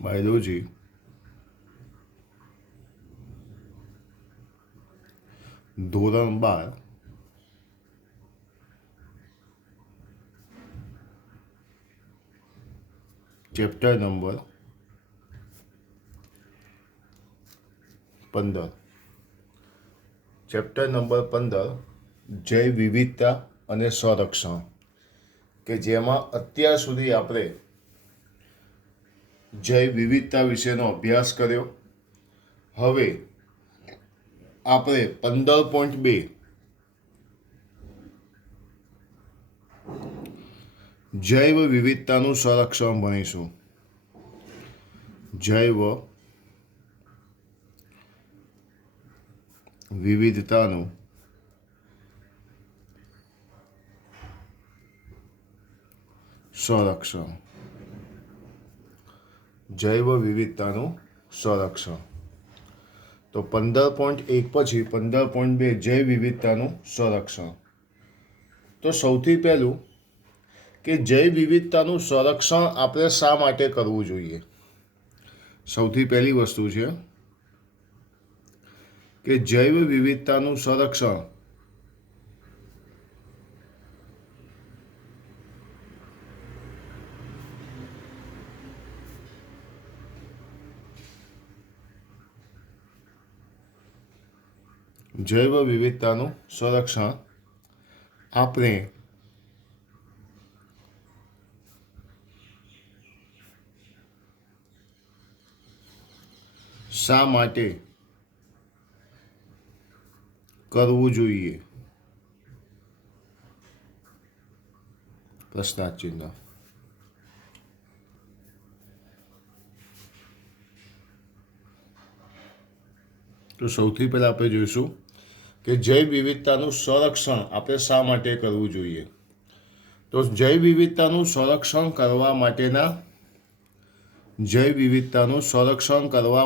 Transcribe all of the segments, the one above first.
Biology ધોરણ 12 chapter number 15 chapter number 15 જૈવ વિવિધતા અને સંરક્ષણ કે જેમાં અત્યાર સુધી આપણે જૈવ વિવિધતા વિશેનો અભ્યાસ કર્યો. હવે આપણે 15.2 જૈવ વિવિધતાનું સંરક્ષણ ભણીશું. જૈવ વિવિધતાનું સંરક્ષણ. જૈવ વિવિધતાનું સંરક્ષણ. તો 15.1 પછી 15.2 જૈવ વિવિધતાનું સંરક્ષણ. તો સૌથી પહેલું કે જૈવ વિવિધતાનું સંરક્ષણ આપણે શા માટે કરવું જોઈએ. સૌથી પહેલી વસ્તુ છે કે જૈવ વિવિધતાનું સંરક્ષણ જૈવ વિવિધતાનું સંરક્ષણ આપણે શા માટે કરવું જોઈએ. પ્રશ્નાર્થ ચિહ્ન. તો સૌથી પહેલાં આપણે જોઈશું કે જૈવ વિવિધતાનું સંરક્ષણ આપણે શા માટે કરવું જોઈએ. તો જૈવ વિવિધતાનું સંરક્ષણ કરવા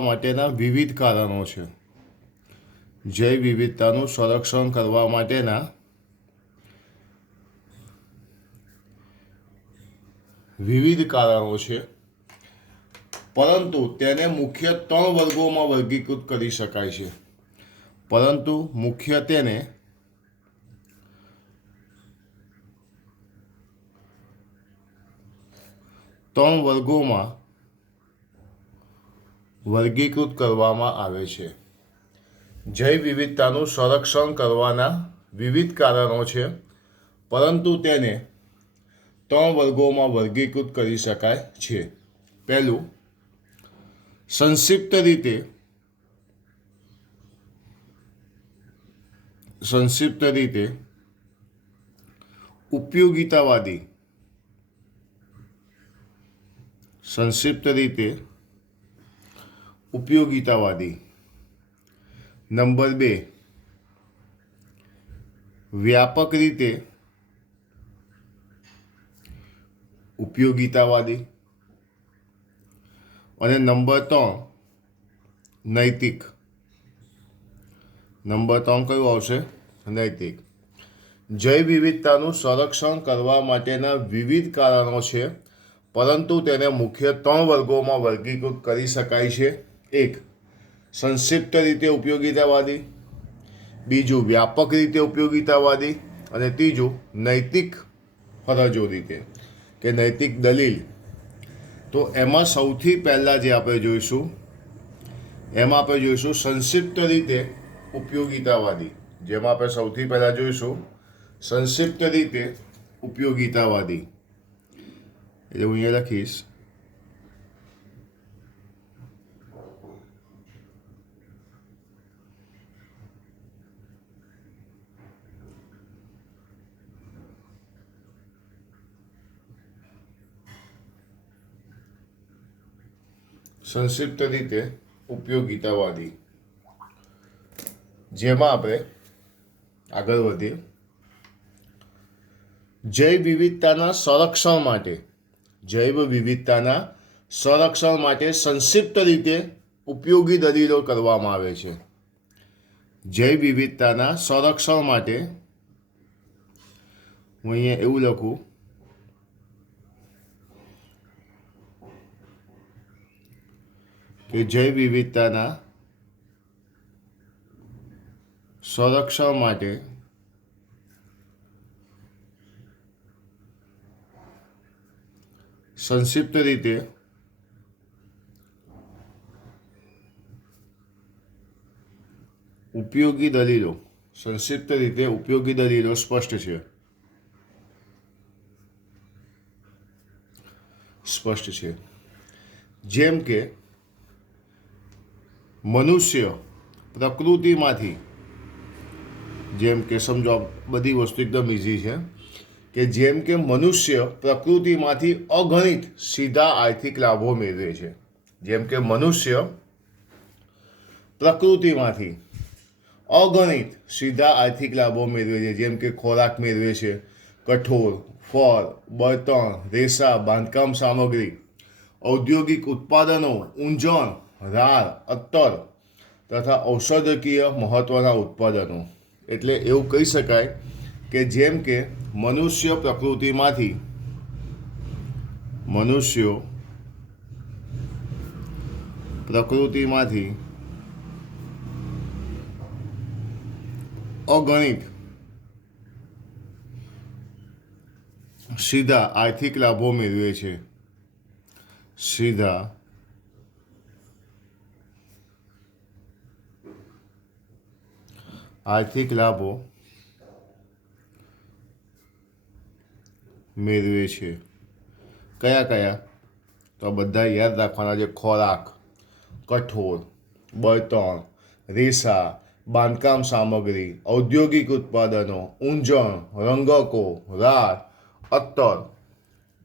માટેના વિવિધ કારણો છે. જૈવ વિવિધતાનું સંરક્ષણ કરવા માટેના વિવિધ કારણો છે, પરંતુ તેને મુખ્ય 3 વર્ગોમાં વર્ગીકૃત કરી શકાય છે. વર્ગીકૃત કરવામાં આવે છે. જૈવ વિવિધતાનું સંરક્ષણ કરવાના વિવિધ કારણો છે, પરંતુ તેને 3 વર્ગોમાં વર્ગીકૃત કરી શકાય છે. પહેલું, સંક્ષિપ્ત રીતે ઉપયોગિતાવાદી. નંબર 2, વ્યાપક રીતે ઉપયોગિતાવાદી. અને નંબર 3, નૈતિક. નંબર 3 કયું આવશે? નૈતિક. જૈવ વિવિધતાનું સંરક્ષણ કરવા માટેના વિવિધ કારણો છે, પરંતુ તેને મુખ્ય 3 વર્ગોમાં વર્ગીકૃત કરી શકાય છે. એક, સંક્ષિપ્ત રીતે ઉપયોગિતાવાદી. બીજું, વ્યાપક રીતે ઉપયોગિતાવાદી. અને ત્રીજું, નૈતિક ફરજો રીતે કે નૈતિક દલીલ. તો એમાં સૌથી પહેલાં જે આપણે જોઈશું સંક્ષિપ્ત રીતે ઉપયોગિતાવાદી. જેમાં આપણે સૌથી પહેલાં જોઈશું સંક્ષિપ્ત રીતે ઉપયોગિતાવાદી. એટલે હું અહીંયા લખીશ સંક્ષિપ્ત રીતે ઉપયોગિતાવાદી. જેમાં આપણે આગળ વધીએ. જૈવ વિવિધતાના સંરક્ષણ માટે સંક્ષિપ્ત રીતે ઉપયોગી દલીલો કરવામાં આવે છે. જૈવ વિવિધતાના સંરક્ષણ માટે હું અહીંયા એવું લખું કે જૈવ વિવિધતાના સંરક્ષણ માટે સંક્ષિપ્ત રીતે ઉપયોગી દલીલો સ્પષ્ટ છે જેમ કે મનુષ્ય પ્રકૃતિમાંથી, જેમ કે સમજો બધી વસ્તુ એકદમ ઇઝી છે કે જેમ કે મનુષ્ય પ્રકૃતિમાંથી અગણિત સીધા આર્થિક લાભો મેળવે છે. જેમ કે મનુષ્ય પ્રકૃતિમાંથી અગણિત સીધા આર્થિક લાભો મેળવે છે. જેમ કે ખોરાક મેળવે છે, કઠોળ, ફળ, બળતણ, રેસા, બાંધકામ સામગ્રી, ઔદ્યોગિક ઉત્પાદનો, ઊંજણ, રાળ, અત્તર તથા ઔષધકીય મહત્ત્વના ઉત્પાદનો. એટલે એવું કહી શકાય કે જેમ કે મનુષ્યો પ્રકૃતિમાંથી અગણિત સીધા આર્થિક લાભો મેળવે છે. કયા કયા? તો બધા યાદ રાખવાના છે. ખોરાક, કઠોળ, બળતણ, રેસા, બાંધકામ સામગ્રી, ઔદ્યોગિક ઉત્પાદનો, ઊંજણ, રંગકો, રાળ, અત્તર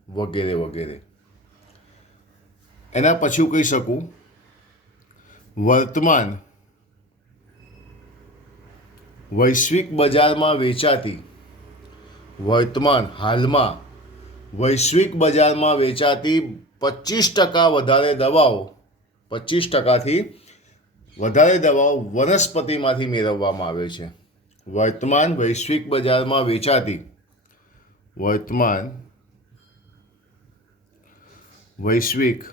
વગેરે વગેરે. એના પછી હું કહી શકું વર્તમાન વૈશ્વિક બજારમાં વેચાતી વૈશ્વિક બજારમાં વેચાતી 25% વધારે દવાઓ 25%થી વધારે દવાઓ વનસ્પતિમાંથી મેળવવામાં આવે છે. વર્તમાન વૈશ્વિક બજારમાં વેચાતી વૈશ્વિક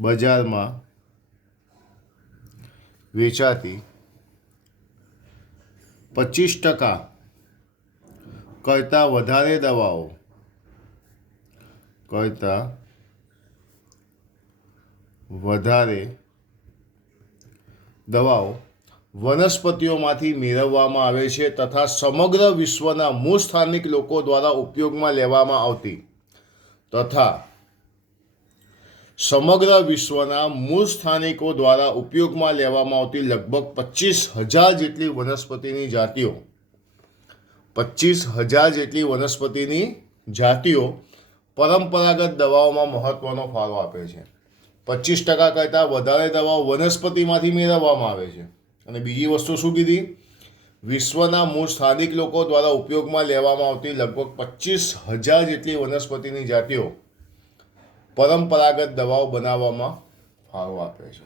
બજારમાં વેચાતી 25% કરતાં વધારે દવાઓ વનસ્પતિઓમાંથી મેળવવામાં આવે છે તથા સમગ્ર વિશ્વના મૂળ સ્થાનિક લોકો દ્વારા ઉપયોગમાં લેવામાં આવતી લગભગ 25,000 જેટલી વનસ્પતિની જાતિઓ પરંપરાગત દવાઓમાં મહત્વનો ફાળો આપે છે. 25% કરતાં વધારે દવાઓ વનસ્પતિમાંથી મેળવવામાં આવે છે. અને બીજી વસ્તુ શું કીધી? વિશ્વના મૂળ સ્થાનિક લોકો દ્વારા ઉપયોગમાં લેવામાં આવતી લગભગ 25,000 જેટલી વનસ્પતિની જાતિઓ પરંપરાગત દવાઓ બનાવવામાં ફાળો આપે છે.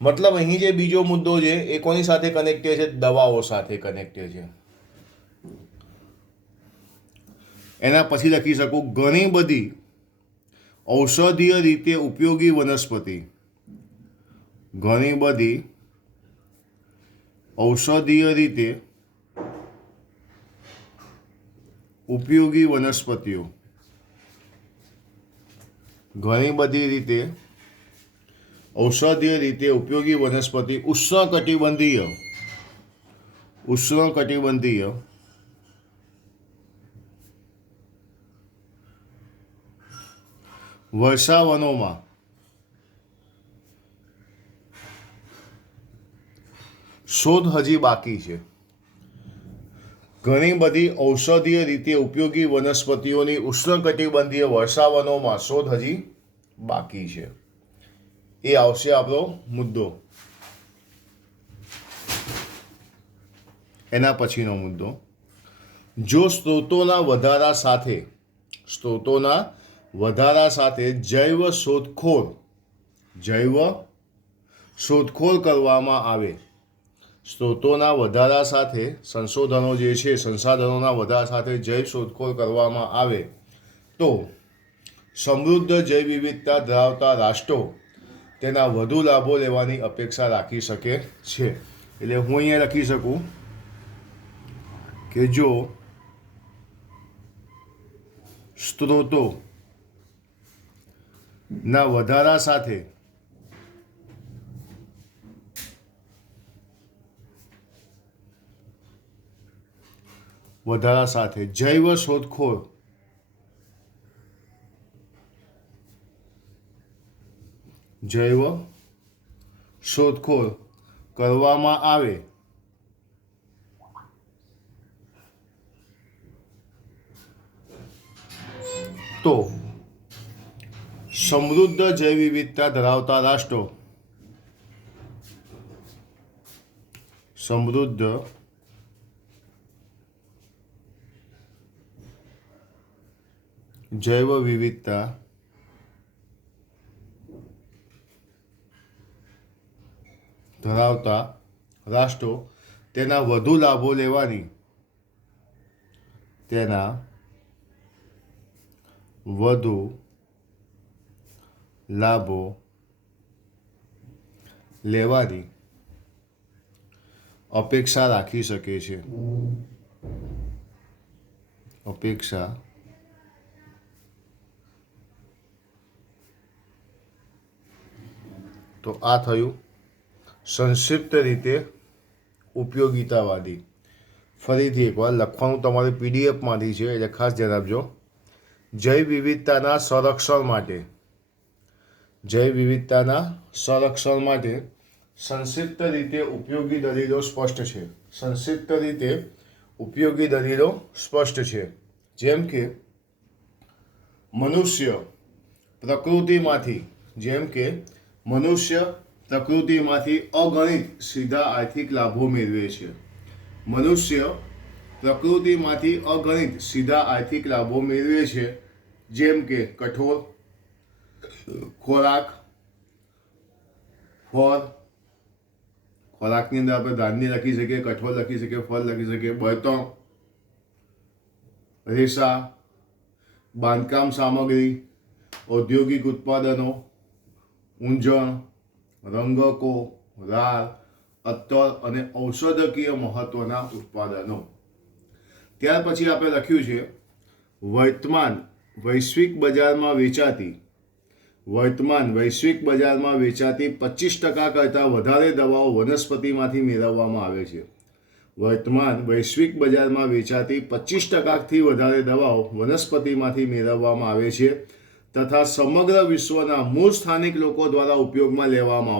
મતલબ અહીં જે બીજો મુદ્દો છે એ કોની સાથે કનેક્ટેડ છે? દવાઓ સાથે કનેક્ટેડ છે. એના પછી લખી શકું ઘણી બધી ઔષધીય રીતે ઉપયોગી વનસ્પતિ ઉષ્ણકટિબંધીય વર્ષાવનોમાં શોધ હજી બાકી છે. ઘણી બધી ઔષધીય રીતે ઉપયોગી વનસ્પતિઓની ઉષ્ણકટિબંધીય વર્ષાવનોમાં શોધ હજી બાકી છે. એ આવશે આપણો મુદ્દો. એના પછીનો મુદ્દો, જો સ્ત્રોતોના વધારા સાથે જૈવ શોધખોળ કરવામાં આવે, સ્ત્રોતોના વધારા સાથે સંસાધનોના વધારા સાથે જૈવ શોધખોળ કરવામાં આવે તો સમૃદ્ધ જૈવ વિવિધતા ધરાવતા રાષ્ટ્રો તેના વધુ લાભો લેવાની અપેક્ષા રાખી શકે છે. એટલે હું અહીંયા લખી શકું કે જો સ્ત્રોતોના વધારા સાથે જૈવ શોધખોળ કરવામાં આવે તો સમૃદ્ધ જૈવ વિવિધતા ધરાવતા રાષ્ટ્રો જૈવ વિવિધતા ધરાવતા રાષ્ટ્રો તેના વધુ લાભો લેવાની અપેક્ષા રાખી શકે છે. તો આ થયું સંક્ષિપ્ત રીતે ઉપયોગિતાવાદી. ફરીથી એકવાર લખવાનું તમારે પીડીએફમાંથી છે એટલે ખાસ ધ્યાન આપજો. જૈવ વિવિધતાના સંરક્ષણ માટે સંક્ષિપ્ત રીતે ઉપયોગી દલીલો સ્પષ્ટ છે. જેમ કે મનુષ્ય પ્રકૃતિમાંથી અગણિત સીધા આર્થિક લાભો મેળવે છે. જેમ કે કઠોળ, ખોરાકની અંદર આપણે ધાન્ય લખી શકીએ, કઠોળ લખી શકીએ, ફળ લખી શકીએ, બળતણ, રેસા, બાંધકામ સામગ્રી, ઔદ્યોગિક ઉત્પાદનો, ઊંજણ, રંગકો, રાળ, અત્તર અને ઔષધકીય મહત્વના ઉત્પાદનો. ત્યાર પછી આપણે લખ્યું છે વર્તમાન વૈશ્વિક બજારમાં વેચાતી 25% કરતાં વધારે દવાઓ વનસ્પતિમાંથી મેળવવામાં આવે છે. વર્તમાન વૈશ્વિક બજારમાં વેચાતી 25%થી વધારે દવાઓ વનસ્પતિમાંથી મેળવવામાં આવે છે તથા સમગ્ર વિશ્વના મૂળ સ્થાનિક લોકો દ્વારા ઉપયોગમાં લેવામાં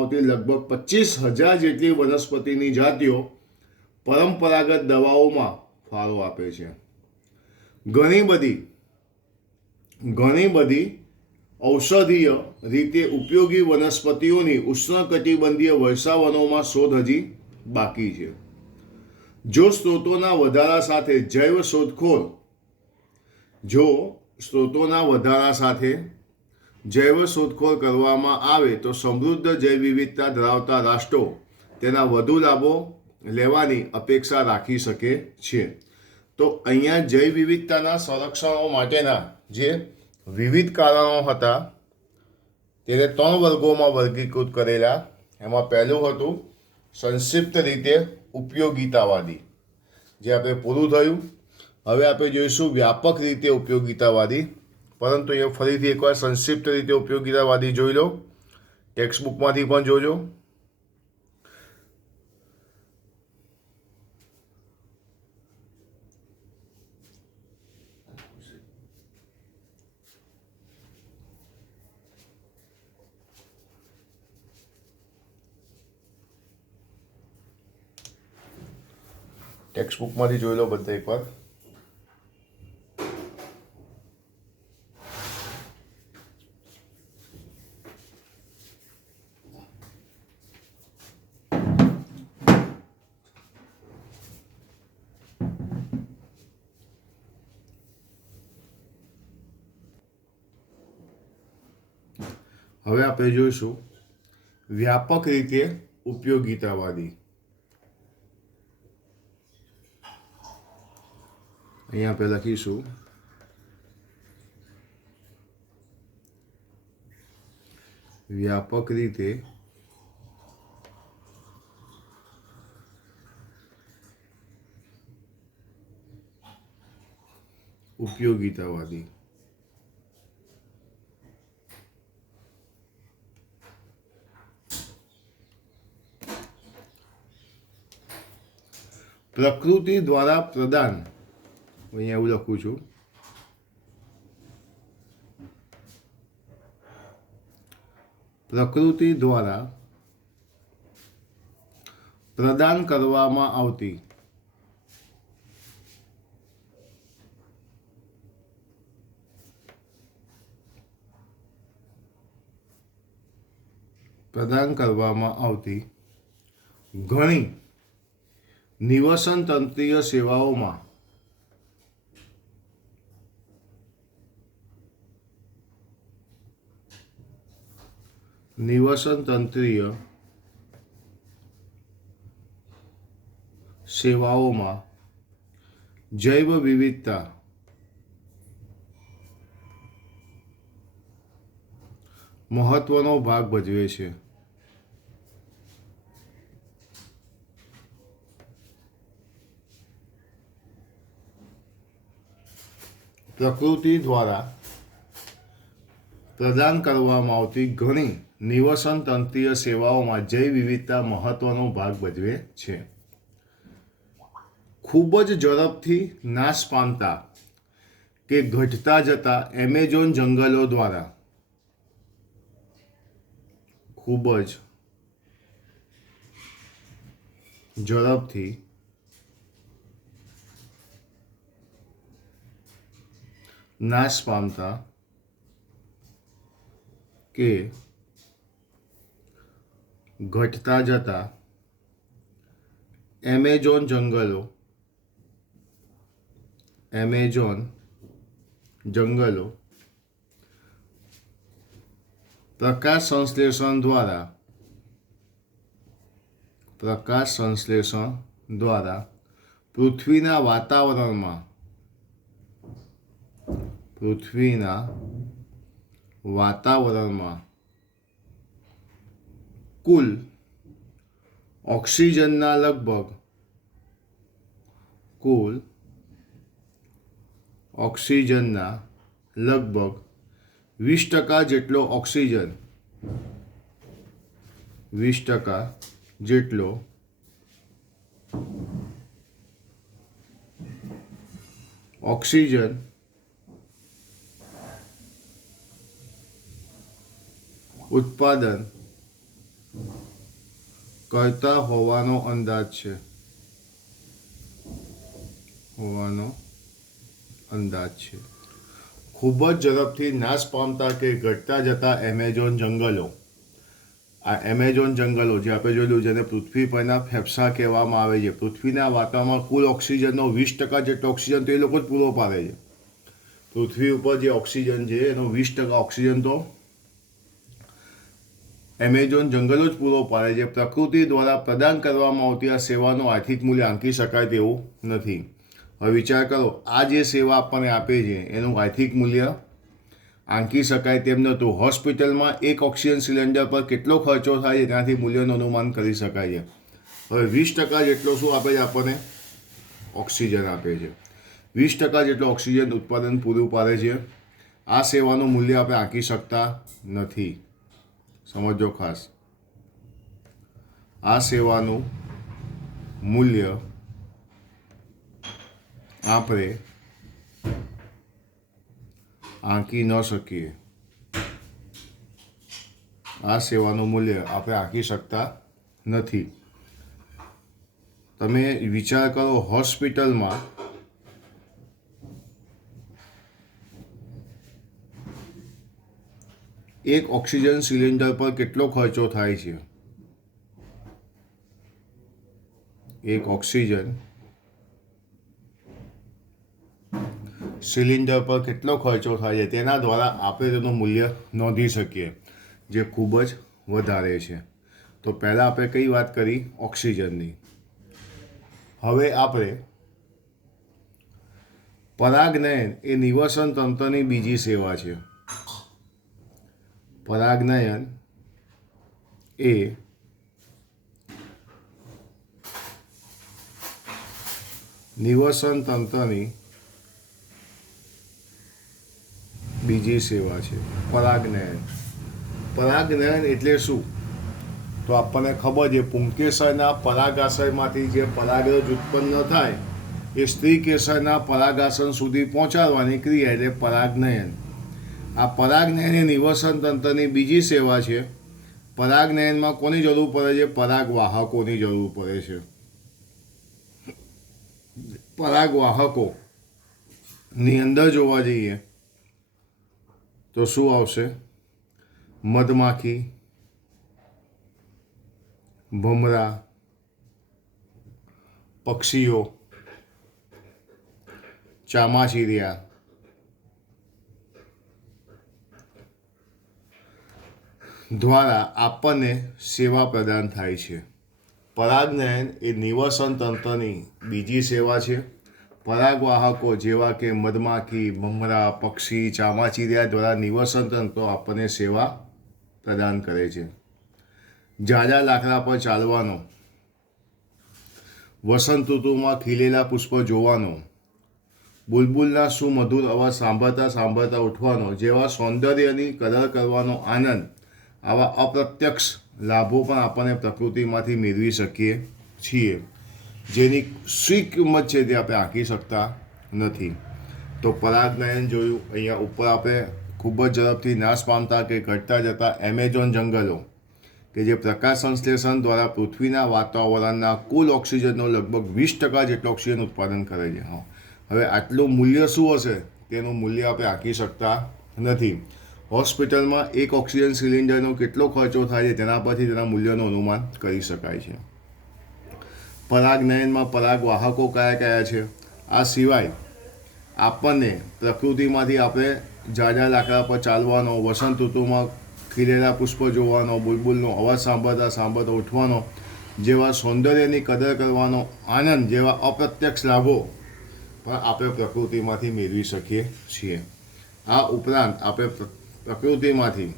આવતી લગભગ 25,000 જેટલી વનસ્પતિની જાતિઓ પરંપરાગત દવાઓમાં ફાળો આપે છે. ઘણી બધી ઔષધીય રીતે ઉપયોગી વનસ્પતિઓની ઉષ્ણકટિબંધીય વર્ષાવનોમાં શોધ હજી બાકી છે. જો સ્ત્રોતોના વધારા સાથે જૈવ શોધખોળ કરવામાં આવે તો સમૃદ્ધ જૈવ વિવિધતા ધરાવતા રાષ્ટ્રો તેના વધુ લાભો લેવાની અપેક્ષા રાખી શકે છે. તો અહીંયા જૈવ વિવિધતાના સંરક્ષણો માટેના જે વિવિધ કારણો હતા તેને 3 વર્ગોમાં વર્ગીકૃત કરેલા. એમાં પહેલું હતું સંક્ષિપ્ત રીતે ઉપયોગિતાવાદી, જે આપણે પૂરું થયું. હવે આપણે જોઈશું વ્યાપક રીતે ઉપયોગિતાવાદી. પરંતુ એ ફરીથી એકવાર સંક્ષિપ્ત રીતે ઉપયોગિતાવાદી જોઈ લો, ટેક્સ્ટ બુકમાંથી પણ જોજો. ટેક્સ્ટ બુકમાંથી જોઈ લો બધા એકવાર. હવે આપણે જોઈશું વ્યાપક રીતે ઉપયોગિતાવાદી. અહીંયા આપણે લખીશું વ્યાપક રીતે ઉપયોગિતાવાદી. પ્રકૃતિ દ્વારા પ્રદાન, અહીંયા એવું લખું છું, પ્રકૃતિ દ્વારા પ્રદાન કરવામાં આવતી ઘણી નિવસન તંત્રીય સેવાઓમાં જૈવ વિવિધતા મહત્વનો ભાગ ભજવે છે. પ્રકૃતિ દ્વારા પ્રદાન કરવામાં આવતી ઘણી નિવસન તંત્રીય સેવાઓમાં જૈવ વિવિધતા મહત્વનો ભાગ ભજવે છે. ખૂબ જ ઝડપથી નાશ પામતા કે ઘટતા જતા એમેઝોન જંગલો દ્વારા ખૂબ જ ઝડપથી નાશ પામતા કે ઘટતા જતા એમેઝોન જંગલો પ્રકાશ સંશ્લેષણ દ્વારા પૃથ્વીના વાતાવરણમાં કુલ ઓક્સિજનના લગભગ 20% જેટલો ઓક્સિજન ઉત્પાદન કરતા હોવાનો અંદાજ છે. ખૂબ જ ઝડપથી નાશ પામતા કે ઘટતા જતા એમેઝોન જંગલો, આ એમેઝોન જંગલો જે આપણે જોયું, જેને પૃથ્વી પરના ફેફસા કહેવામાં આવે છે. પૃથ્વીના વાતાવરણમાં કુલ ઓક્સિજનનો 20% જેટલો ઓક્સિજન તો એ લોકો જ પૂરો પાડે છે. પૃથ્વી ઉપર જે ઓક્સિજન છે એનો 20% ઓક્સિજન તો એમેઝોન જંગલો જ પૂરો પાડે છે. પ્રકૃતિ દ્વારા પ્રદાન કરવામાં આવતી આ સેવાનું આર્થિક મૂલ્ય આંકી શકાય તેવું નથી. હવે વિચાર કરો, આ જે સેવા આપણને આપે છે એનું આર્થિક મૂલ્ય આંકી શકાય તેમ નહોતું. હોસ્પિટલમાં એક ઓક્સિજન સિલિન્ડર પર કેટલો ખર્ચો થાય છે ત્યાંથી મૂલ્યનું અનુમાન કરી શકાય છે. હવે 20% જેટલો શું આપે છે આપણને? ઓક્સિજન આપે છે. 20% જેટલો ઓક્સિજન ઉત્પાદન પૂરું પાડે છે. આ સેવાનું મૂલ્ય આપણે આંકી શકતા નથી. સમજો ખાસ, આ સેવાનું મૂલ્ય આપણે આંકી ન શકીએ. આ સેવાનું મૂલ્ય આપણે આંકી શકતા નથી. તમે વિચાર કરો, હોસ્પિટલમાં એક ઓક્સિજન સિલિન્ડર પર કેટલો ખર્ચો થાય છે? એક ઓક્સિજન સિલિન્ડર પર કેટલો ખર્ચો થાય છે તેના દ્વારા આપણે તેનું મૂલ્ય નોંધી શકીએ, જે ખૂબ જ વધારે છે. તો પહેલાં આપણે કઈ વાત કરી? ઓક્સિજનની. હવે આપણે પરાગનયન એ નિવસન તંત્રની બીજી સેવા છે. પરાગનયન એ નિવસન તંત્રની બીજી સેવા છે. પરાગનયન. પરાગનયન એટલે શું? તો આપણને ખબર છે પુંકેસરના પરાગાશયમાંથી જે પરાગરજ ઉત્પન્ન થાય એ સ્ત્રી કેસરના પરાગાસન સુધી પહોંચાડવાની ક્રિયા એટલે પરાગનયન. આ પરાગનયન એ નિવસન તંત્રની બીજી સેવા છે. પરાગનયનમાં કોની જરૂર પડે છે? પરાગવાહકોની જરૂર પડે છે. પરાગવાહકોની અંદર જોવા જઈએ તો શું આવશે? મધમાખી, ભમરા, પક્ષીઓ, ચામાચીડિયા, દ્વારા આપણને સેવા પ્રદાન થાય છે. પરાગનયન એ નિવસન તંત્રની બીજી સેવા છે. પરાગવાહકો જેવા કે મધમાખી, ભમરા, પક્ષી, ચામાચીડિયા દ્વારા નિવસન તંત્રો આપણને સેવા પ્રદાન કરે છે. ઝાડા લાકડા પર ચાલવાનો, વસંત ઋતુમાં ખીલેલા પુષ્પો જોવાનો, બુલબુલના સુમધુર અવાજ સાંભળતા સાંભળતા ઉઠવાનો જેવા સૌંદર્યની કદર કરવાનો આનંદ, આવા અપ્રત્યક્ષ લાભો પણ આપણને પ્રકૃતિમાંથી મેળવી શકીએ છીએ, જેની શું કિંમત છે તે આપણે આંકી શકતા નથી. તો પરાગનયન જોયું. અહીંયા ઉપર આપણે ખૂબ જ ઝડપથી નાશ પામતા કે ઘટતા જતા એમેઝોન જંગલો કે જે પ્રકાશ સંશ્લેષણ દ્વારા પૃથ્વીના વાતાવરણના કુલ ઓક્સિજનનો લગભગ 20% જેટલો ઓક્સિજન ઉત્પાદન કરે છે. હવે આટલું મૂલ્ય શું હશે તેનું મૂલ્ય આપણે આંકી શકતા નથી. હોસ્પિટલમાં એક ઓક્સિજન સિલિન્ડરનો કેટલો ખર્ચો થાય છે તેના પરથી તેના મૂલ્યનું અનુમાન કરી શકાય છે. પરાગનયનમાં પરાગવાહકો કયા કયા છે? આ સિવાય આપણને પ્રકૃતિમાંથી આપણે ઝાડા લાકડા પર ચાલવાનો, વસંત ઋતુમાં ખીલેલા પુષ્પો જોવાનો, બુલબુલનો અવાજ સાંભળતા સાંભળતા ઉઠવાનો જેવા સૌંદર્યની કદર કરવાનો આનંદ જેવા અપ્રત્યક્ષ લાભો પણ આપણે પ્રકૃતિમાંથી મેળવી શકીએ છીએ. આ ઉપરાંત આપણે પ્રકૃતિમાંથી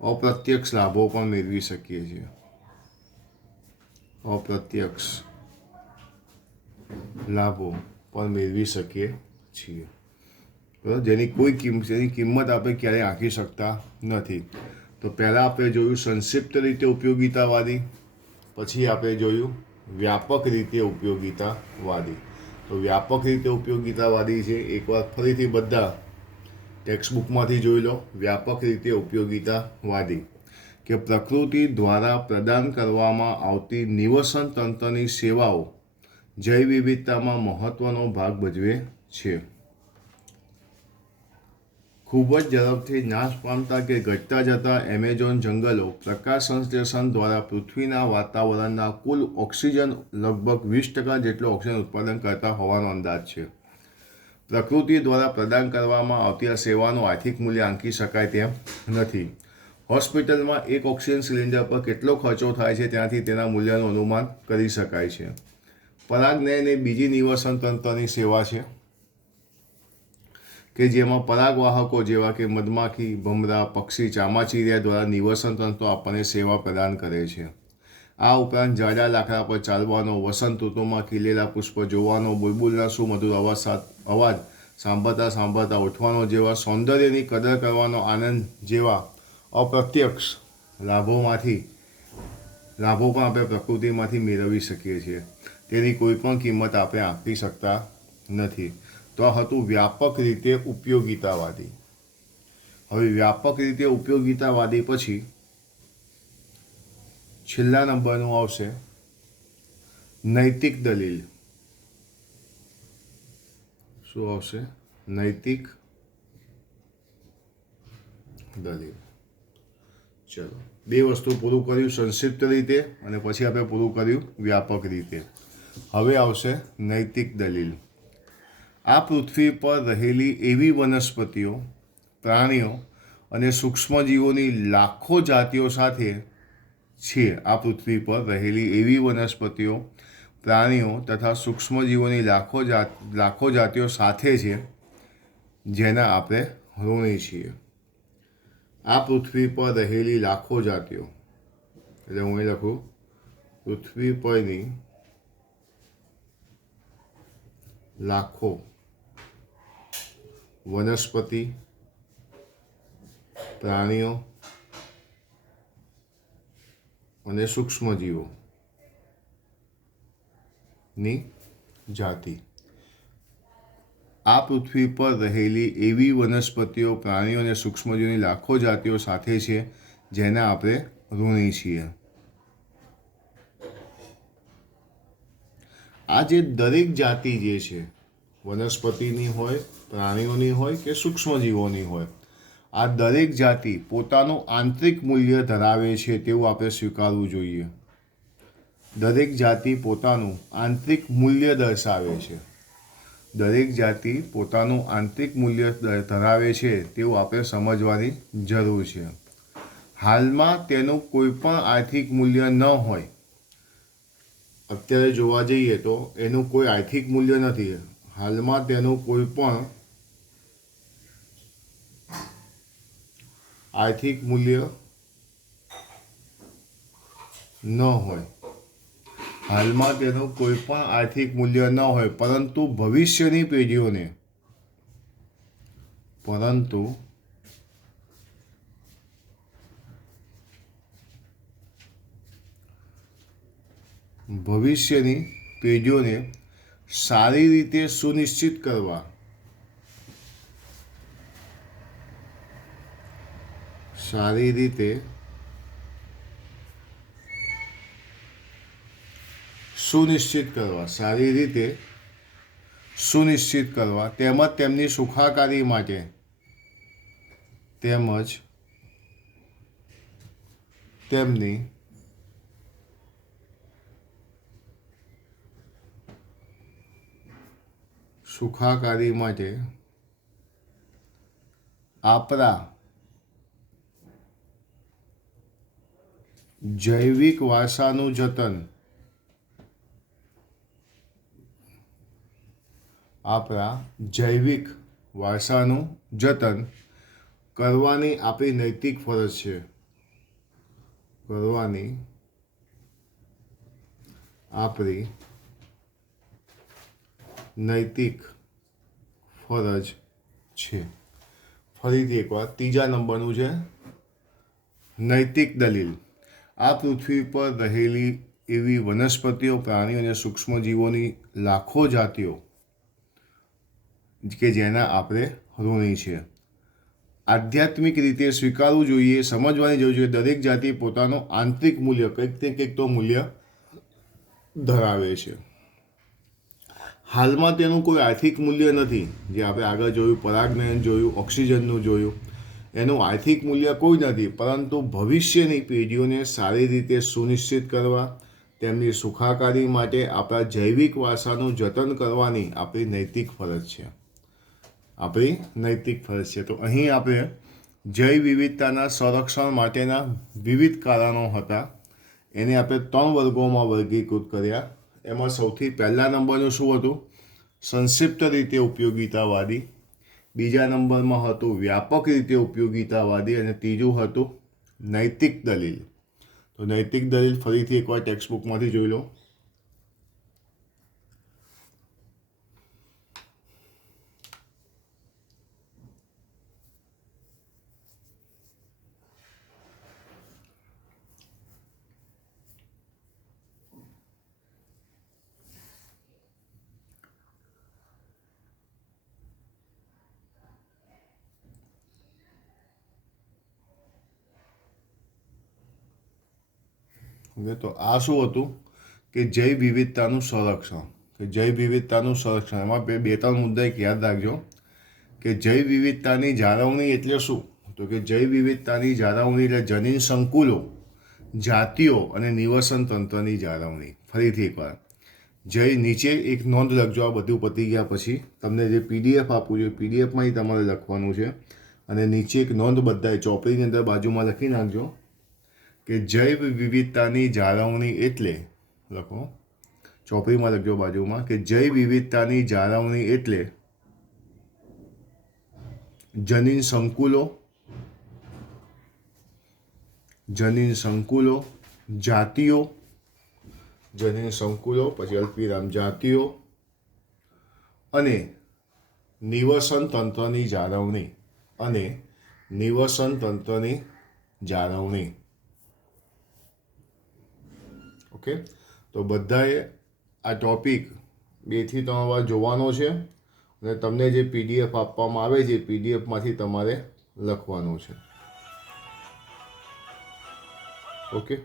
અપ્રત્યક્ષ લાભો પણ મેળવી શકીએ છીએ. અપ્રત્યક્ષ લાભો પણ મેળવી શકીએ છીએ, બરાબર, જેની કિંમત આપણે ક્યારેય આંકી શકતા નથી. તો પહેલાં આપણે જોયું સંક્ષિપ્ત રીતે ઉપયોગિતાવાદી, પછી આપણે જોયું વ્યાપક રીતે ઉપયોગિતાવાદી. તો વ્યાપક રીતે ઉપયોગિતાવાદી છે, એકવાર ફરીથી બધા ટેક્સ્ટબુકમાંથી જોઈ લો. વ્યાપક રીતે ઉપયોગિતાવાદી કે પ્રકૃતિ દ્વારા પ્રદાન કરવામાં આવતી નિવસન તંત્રની સેવાઓ જૈવ વિવિધતામાં મહત્ત્વનો ભાગ ભજવે છે. ખૂબ જ ઝડપથી નાશ પામતા કે ઘટતા જતા એમેઝોન જંગલો પ્રકાશ સંશ્લેષણ દ્વારા પૃથ્વીના વાતાવરણના કુલ ઓક્સિજન લગભગ 20% જેટલો ઓક્સિજન ઉત્પાદન કરતા હોવાનો અંદાજ છે. પ્રકૃતિ દ્વારા પ્રદાન કરવામાં આવતી આ સેવાનું આર્થિક મૂલ્ય આંકી શકાય તેમ નથી. હોસ્પિટલમાં એક ઓક્સિજન સિલિન્ડર પર કેટલો ખર્ચો થાય છે ત્યાંથી તેના મૂલ્યનું અનુમાન કરી શકાય છે. પરાગનયન એ બીજી નિવસન તંત્રની સેવા છે કે જેમાં પરાગવાહકો જેવા કે મધમાખી, ભમરા, પક્ષી, ચામાચીડિયા દ્વારા નિવસન તંત્રો આપણને સેવા પ્રદાન કરે છે. આ ઉપરાંત ઝાડા લાકડા પર ચાલવાનો, વસંત ઋતુમાં ખીલેલા પુષ્પ જોવાનો, બુલબુલના સુમધુર અવાજ સાંભળતા સાંભળતા ઉઠવાનો જેવા સૌંદર્યની કદર કરવાનો આનંદ જેવા અપ્રત્યક્ષ લાભો પણ આપણે પ્રકૃતિમાંથી મેળવી શકીએ છીએ. તેની કોઈ પણ કિંમત આપણે આંકી શકતા નથી. તો આ હતું વ્યાપક રીતે ઉપયોગિતાવાદી. હવે વ્યાપક રીતે ઉપયોગિતાવાદી પછી છેલ્લા નંબરનું આવશે નૈતિક દલીલ. શું આવશે? નૈતિક દલીલ. ચલો, બે વસ્તુ પૂરું કર્યું સંક્ષિપ્ત રીતે અને પછી આપણે પૂરું કર્યું વ્યાપક રીતે. હવે આવશે નૈતિક દલીલ. આ પૃથ્વી પર રહેલી એવી વનસ્પતિઓ, પ્રાણીઓ અને સૂક્ષ્મજીવોની લાખો જાતિઓ સાથે છે. આ પૃથ્વી પર રહેલી એવી વનસ્પતિઓ, પ્રાણીઓ તથા સૂક્ષ્મજીવોની લાખો જાતિઓ સાથે છે જેના આપણે ઋણી છીએ. આ પૃથ્વી પર રહેલી લાખો જાતિઓ, એટલે હું અહીં લખું પૃથ્વી પરની લાખો વનસ્પતિ, પ્રાણીઓ અને સૂક્ષ્મજીવોની જાતિ. આ પૃથ્વી પર રહેલી એવી વનસ્પતિઓ, પ્રાણીઓ અને સૂક્ષ્મજીવોની લાખો જાતિઓ સાથે છે જેના આપણે ઋણી છીએ. આ જે દરેક જાતિ જે છે, વનસ્પતિની હોય, પ્રાણીઓની હોય કે સૂક્ષ્મજીવોની હોય, આ દરેક જાતિ પોતાનું આંતરિક મૂલ્ય ધરાવે છે તેવું આપણે સ્વીકારવું જોઈએ. દરેક જાતિ પોતાનું આંતરિક મૂલ્ય દર્શાવે છે. દરેક જાતિ પોતાનું આંતરિક મૂલ્ય ધરાવે છે તેવું આપણે સમજવાની જરૂર છે. હાલમાં તેનું કોઈ પણ આર્થિક મૂલ્ય ન હોય, અત્યારે જોવા જઈએ તો એનું કોઈ આર્થિક મૂલ્ય નથી. હાલમાં તેનું કોઈ પણ આર્થિક મૂલ્ય ન હોય, હાલમાં તેનું કોઈ પણ આર્થિક મૂલ્ય ન હોય, પરંતુ ભવિષ્યની પેઢીઓને સારી રીતે સુનિશ્ચિત કરવા, તેમજ તેમની સુખાકારી માટે, આપણા જૈવિક વારસાનું જતન કરવાની આપણી નૈતિક ફરજ છે. ફરીથી એકવાર, ત્રીજા નંબરનું છે નૈતિક દલીલ. આ પૃથ્વી પર રહેલી એવી વનસ્પતિઓ, પ્રાણીઓ અને સૂક્ષ્મજીવોની લાખો જાતિઓ કે જેના આપણે ઋણી છે. આધ્યાત્મિક રીતે સ્વીકારવું જોઈએ, સમજવાની જરૂર છે. દરેક જાતિ પોતાનું આંતરિક મૂલ્ય કંઈક ને કંઈક તો મૂલ્ય ધરાવે છે. હાલમાં તેનું કોઈ આર્થિક મૂલ્ય નથી. જે આપણે આગળ જોયું, પરાગનયન જોયું, ઓક્સિજનનું જોયું, એનું આર્થિક મૂલ્ય કોઈ નથી, પરંતુ ભવિષ્યની પેઢીઓને સારી રીતે સુનિશ્ચિત કરવા, તેમની સુખાકારી માટે આપણા જૈવિક વારસાનું જતન કરવાની આપણી નૈતિક ફરજ છે. તો અહીં આપણે જૈવ વિવિધતાના સંરક્ષણ માટેના વિવિધ કારણો હતા, એને આપણે 3 વર્ગોમાં વર્ગીકૃત કર્યા. એમાં સૌથી પહેલા નંબરનું શું હતું? સંક્ષિપ્ત રીતે ઉપયોગિતાવાદી. બીજા નંબરમાં હતું વ્યાપક રીતે ઉપયોગિતાવાદી. અને ત્રીજું હતું નૈતિક દલીલ. તો નૈતિક દલીલ ફરીથી એકવાર ટેક્સ્ટબુકમાંથી જોઈ લો. તો આ શું હતું કે જૈવ વિવિધતાનું સંરક્ષણ. એમાં 2-3 મુદ્દા એક યાદ રાખજો કે જૈવ વિવિધતાની જાળવણી એટલે શું? તો કે જૈવ વિવિધતાની જાળવણી એટલે જનીન સંકુલો, જાતિઓ અને નિવસન તંત્રની જાળવણી. ફરીથી એકવાર, જય નીચે એક નોંધ લખજો. આ બધું પતી ગયા પછી તમને જે પીડીએફ આપું છું પીડીએફમાં તમારે લખવાનું છે. અને નીચે એક નોંધ બધાય ચોપડીની અંદર બાજુમાં લખી નાખજો કે જૈવ વિવિધતાની જાળવણી એટલે, લખો ચોપડીમાં લખજો બાજુમાં કે જૈવ વિવિધતાની જાળવણી એટલે જનીન સંકુલો, જાતિઓ, જનીન સંકુલો પછી અલ્પવિરામ જાતિઓ અને નિવસન તંત્રની જાળવણી. ઓકે, તો બધાએ આ ટોપિક 2 થી 3 વાર જોવાનો છે અને તમને જે પીડીએફ આપવામાં આવે છે પીડીએફમાંથી તમારે લખવાનું છે. ઓકે.